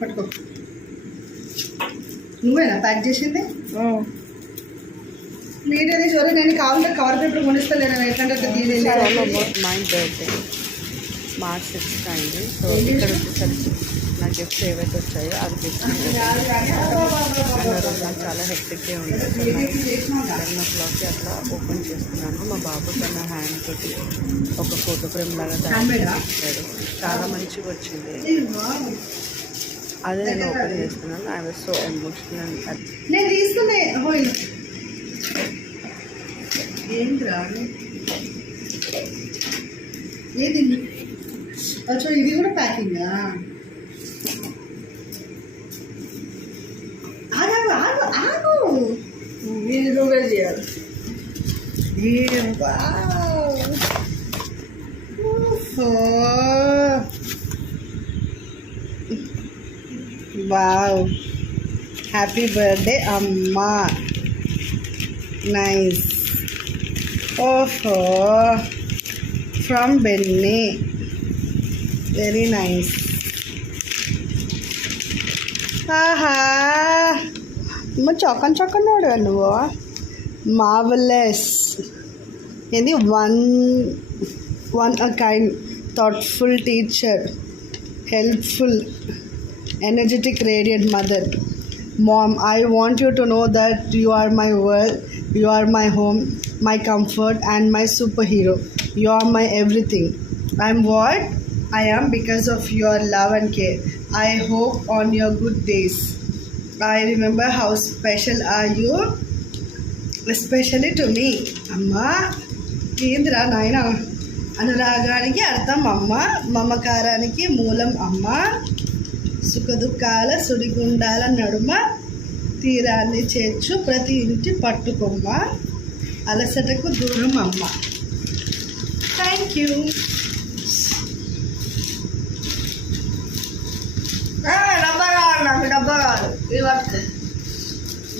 పట్టుకో. నువ్వేనా ప్యాక్ చేసింది? నీట్ అది చూడ. నేను కావాలంటే కవర్ పేపర్ కొనిస్తలేను. ఎట్లంటే తీసేసి మై బర్త్డే March 6th అయింది. సో ఇక్కడ వచ్చేసరికి నా గిఫ్ట్స్ ఏవైతే వచ్చాయో అవి తీసుకుంటాను. నాకు చాలా హెక్టిక్గా ఉంది. 11 o'clockకి అట్లా ఓపెన్ చేస్తున్నాను. మా బాబు తన హ్యాండ్ తోటి ఒక ఫోటో ఫ్రేమ్ లాగా తయారు. చాలా మంచిగా వచ్చింది. అదే నేను ఓపెన్ చేస్తున్నాను. I was so emotional. నేను తీసుకునే ఏంద్రా ఏది? అచ్చా, ఇది కూడా ప్యాకింగా? ఆగు ఆగు ఆగు, ఇది నువ్వే చేయాలి. వావ్, హ్యాపీ బర్త్డే అమ్మా. నైస్. ఓహో, ఫ్రమ్ బెన్నీ. Very nice. ఆహా, చొక్కని చొక్కని నోడు నువ్వు. మార్వలెస్. ఇది one a kind, thoughtful teacher, helpful, energetic, radiant mother. Mom, I want you to know that you are my world, you are my home, my comfort and my superhero. You are my everything. I'm what I am because of your love and care. I hope on your good days. I remember how special are you, especially to me. Amma, ఏంద్రా నాయన? అనురాగానికి అర్థం అమ్మ, మమకారానికి మూలం అమ్మ, సుఖదుఖాల సుడిగుండాల నడుమ తీరాన్ని చేర్చు ప్రతి ఇంటి పట్టుకొమ్మ, అలసటకు దూరం అమ్మ. Thank you. డబ్బా కావాలి, నాకు డబ్బా కావాలి. ఇది పడుతుంది.